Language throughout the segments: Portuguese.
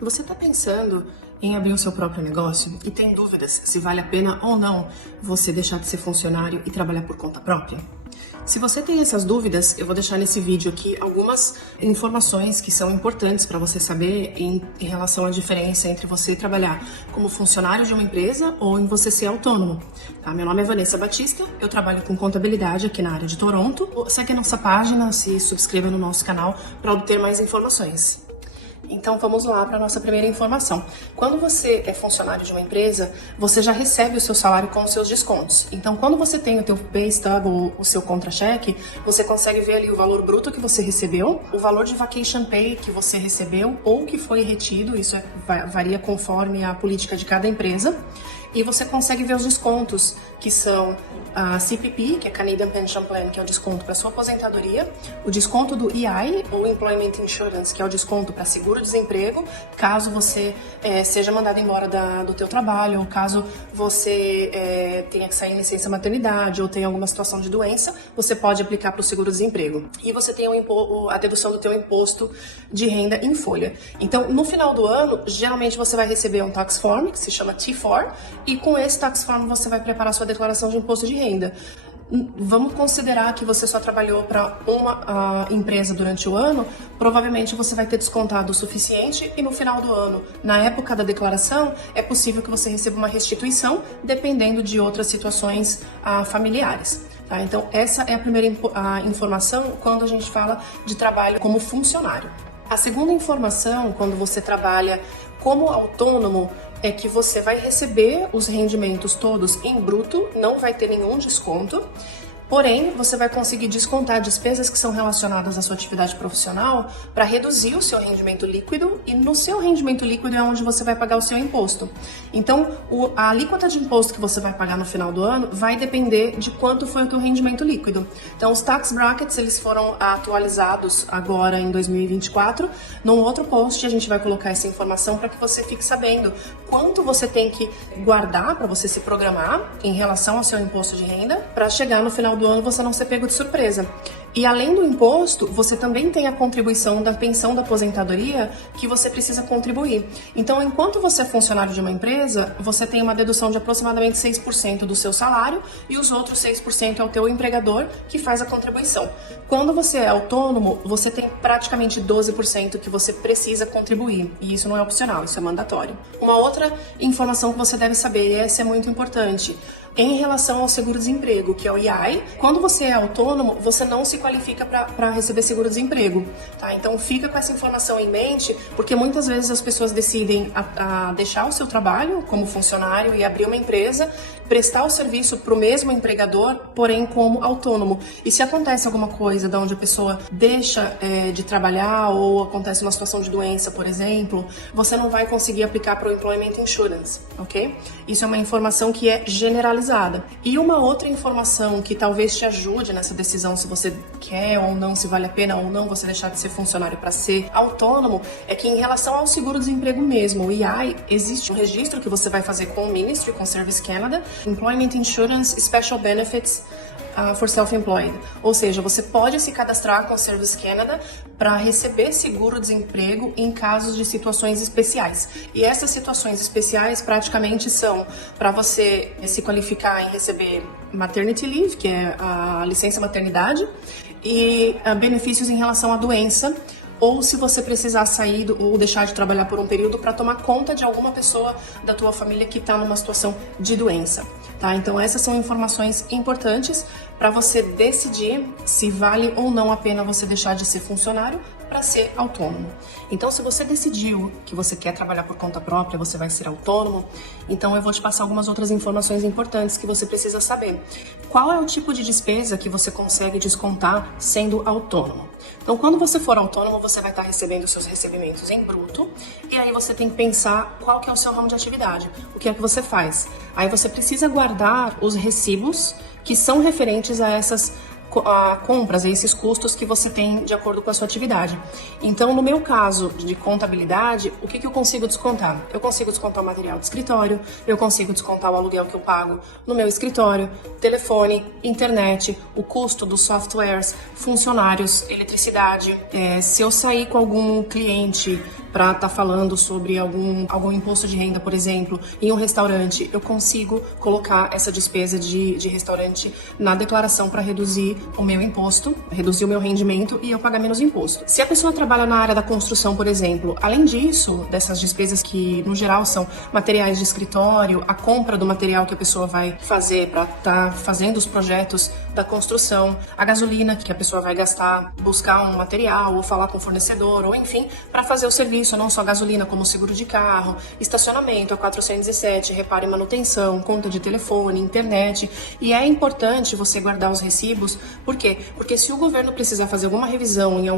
Você está pensando em abrir o seu próprio negócio e tem dúvidas se vale a pena ou não você deixar de ser funcionário e trabalhar por conta própria? Se você tem essas dúvidas, eu vou deixar nesse vídeo aqui algumas informações que são importantes para você saber em relação à diferença entre você trabalhar como funcionário de uma empresa ou em você ser autônomo. Tá? Meu nome é Vanessa Batista, eu trabalho com contabilidade aqui na área de Toronto. Segue a nossa página, se subscreva no nosso canal para obter mais informações. Então vamos lá para a nossa primeira informação. Quando você é funcionário de uma empresa, você já recebe o seu salário com os seus descontos. Então quando você tem o teu pay stub, o seu contra-cheque, você consegue ver ali o valor bruto que você recebeu, o valor de vacation pay que você recebeu ou que foi retido, isso varia conforme a política de cada empresa. E você consegue ver os descontos, que são a CPP, que é Canadian Pension Plan, que é o desconto para sua aposentadoria, o desconto do EI, ou Employment Insurance, que é o desconto para seguro-desemprego, caso você seja mandado embora do teu trabalho, ou caso você tenha que sair em licença maternidade, ou tenha alguma situação de doença, você pode aplicar para o seguro-desemprego. E você tem a dedução do teu imposto de renda em folha. Então, no final do ano, geralmente você vai receber um tax form, que se chama T4, e com esse tax form você vai preparar sua declaração de imposto de renda. Vamos considerar que você só trabalhou para uma empresa durante o ano, provavelmente você vai ter descontado o suficiente e no final do ano, na época da declaração, é possível que você receba uma restituição, dependendo de outras situações familiares. Tá? Então, essa é a primeira informação quando a gente fala de trabalho como funcionário. A segunda informação, quando você trabalha como autônomo, é que você vai receber os rendimentos todos em bruto, não vai ter nenhum desconto. Porém, você vai conseguir descontar despesas que são relacionadas à sua atividade profissional para reduzir o seu rendimento líquido, e no seu rendimento líquido é onde você vai pagar o seu imposto. Então, a alíquota de imposto que você vai pagar no final do ano vai depender de quanto foi o teu rendimento líquido. Então, os tax brackets, eles foram atualizados agora em 2024. Num outro post, a gente vai colocar essa informação para que você fique sabendo quanto você tem que guardar para você se programar em relação ao seu imposto de renda para chegar no final do ano você não ser pego de surpresa. E além do imposto, você também tem a contribuição da pensão da aposentadoria que você precisa contribuir. Então, enquanto você é funcionário de uma empresa, você tem uma dedução de aproximadamente 6% do seu salário e os outros 6% é o teu empregador que faz a contribuição. Quando você é autônomo, você tem praticamente 12% que você precisa contribuir. E isso não é opcional, isso é mandatório. Uma outra informação que você deve saber, e essa é muito importante, em relação ao seguro-desemprego, que é o EI, quando você é autônomo, você não se qualifica para receber seguro-desemprego, tá? Então fica com essa informação em mente, porque muitas vezes as pessoas decidem a deixar o seu trabalho como funcionário e abrir uma empresa, prestar o serviço para o mesmo empregador, porém como autônomo. E se acontece alguma coisa de onde a pessoa deixa de trabalhar ou acontece uma situação de doença, por exemplo, você não vai conseguir aplicar para o Employment Insurance, ok? Isso é uma informação que é generalizada. E uma outra informação que talvez te ajude nessa decisão se você quer ou não, se vale a pena ou não você deixar de ser funcionário para ser autônomo, é que em relação ao seguro-desemprego mesmo, o EI, existe um registro que você vai fazer com o Ministry, com o Service Canada, Employment Insurance Special Benefits for Self-Employed. Ou seja, você pode se cadastrar com o Service Canada para receber seguro-desemprego em casos de situações especiais. E essas situações especiais praticamente são para você se qualificar em receber maternity leave, que é a licença maternidade, e benefícios em relação à doença, ou se você precisar sair ou deixar de trabalhar por um período para tomar conta de alguma pessoa da tua família que está numa situação de doença, tá? Então essas são informações importantes para você decidir se vale ou não a pena você deixar de ser funcionário para ser autônomo. Então, se você decidiu que você quer trabalhar por conta própria, você vai ser autônomo, então eu vou te passar algumas outras informações importantes que você precisa saber. Qual é o tipo de despesa que você consegue descontar sendo autônomo? Então, quando você for autônomo, você vai estar recebendo seus recebimentos em bruto, e aí você tem que pensar qual que é o seu ramo de atividade, o que é que você faz. Aí você precisa guardar os recibos que são referentes a essas compras, a esses custos que você tem de acordo com a sua atividade. Então, no meu caso de contabilidade, o que eu consigo descontar? Eu consigo descontar o material de escritório, eu consigo descontar o aluguel que eu pago no meu escritório, telefone, internet, o custo dos softwares, funcionários, eletricidade. Se eu sair com algum cliente para estar falando sobre algum imposto de renda, por exemplo, em um restaurante, eu consigo colocar essa despesa de restaurante na declaração para reduzir o meu imposto, reduzir o meu rendimento e eu pagar menos imposto. Se a pessoa trabalha na área da construção, por exemplo, além disso, dessas despesas que no geral são materiais de escritório, a compra do material que a pessoa vai fazer para estar fazendo os projetos da construção, a gasolina que a pessoa vai gastar, buscar um material ou falar com o fornecedor, ou enfim, para fazer o serviço, não só gasolina, como seguro de carro, estacionamento, a 407, reparo e manutenção, conta de telefone, internet. E é importante você guardar os recibos, por quê? Porque se o governo precisar fazer alguma revisão em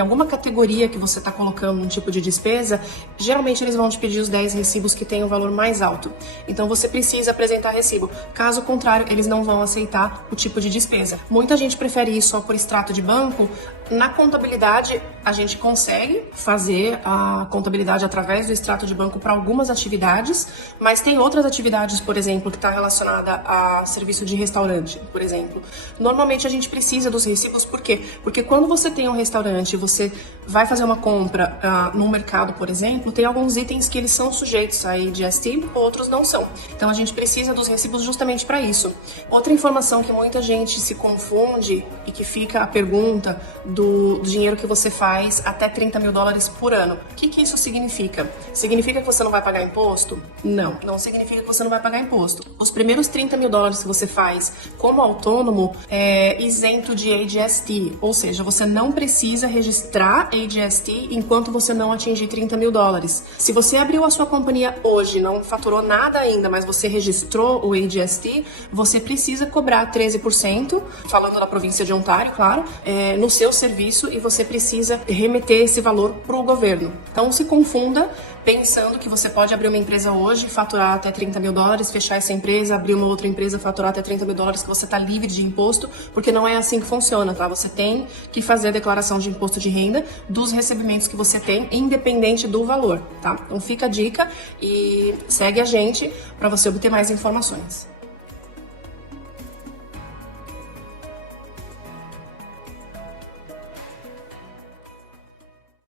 alguma categoria que você está colocando um tipo de despesa, geralmente eles vão te pedir os 10 recibos que têm o valor mais alto. Então você precisa apresentar recibo. Caso contrário, eles não vão aceitar o tipo de despesa. Muita gente prefere ir só por extrato de banco. Na contabilidade, a gente consegue fazer a contabilidade através do extrato de banco para algumas atividades, mas tem outras atividades, por exemplo, que está relacionada a serviço de restaurante, por exemplo. Normalmente a gente precisa dos recibos, por quê? Porque quando você tem um restaurante, você vai fazer uma compra no mercado, por exemplo, tem alguns itens que eles são sujeitos a IGST, outros não são. Então a gente precisa dos recibos justamente para isso. Outra informação que muita gente se confunde e que fica a pergunta do dinheiro que você faz até 30 mil dólares por ano. O que isso significa? Significa que você não vai pagar imposto? Não, não significa que você não vai pagar imposto. Os primeiros 30 mil dólares que você faz como autônomo é isento de AGST, ou seja, você não precisa registrar AGST enquanto você não atingir 30 mil dólares. Se você abriu a sua companhia hoje, não faturou nada ainda, mas você registrou o AGST, você precisa cobrar 13%, falando da província de Ontário, claro, no seu serviço, e você precisa remeter esse valor para o governo. Então, se confunda pensando que você pode abrir uma empresa hoje, faturar até 30 mil dólares, fechar essa empresa, abrir uma outra empresa, faturar até 30 mil dólares, que você está livre de imposto, porque não é assim que funciona, tá? Você tem que fazer a declaração de imposto de renda dos recebimentos que você tem, independente do valor, tá? Então fica a dica e segue a gente para você obter mais informações.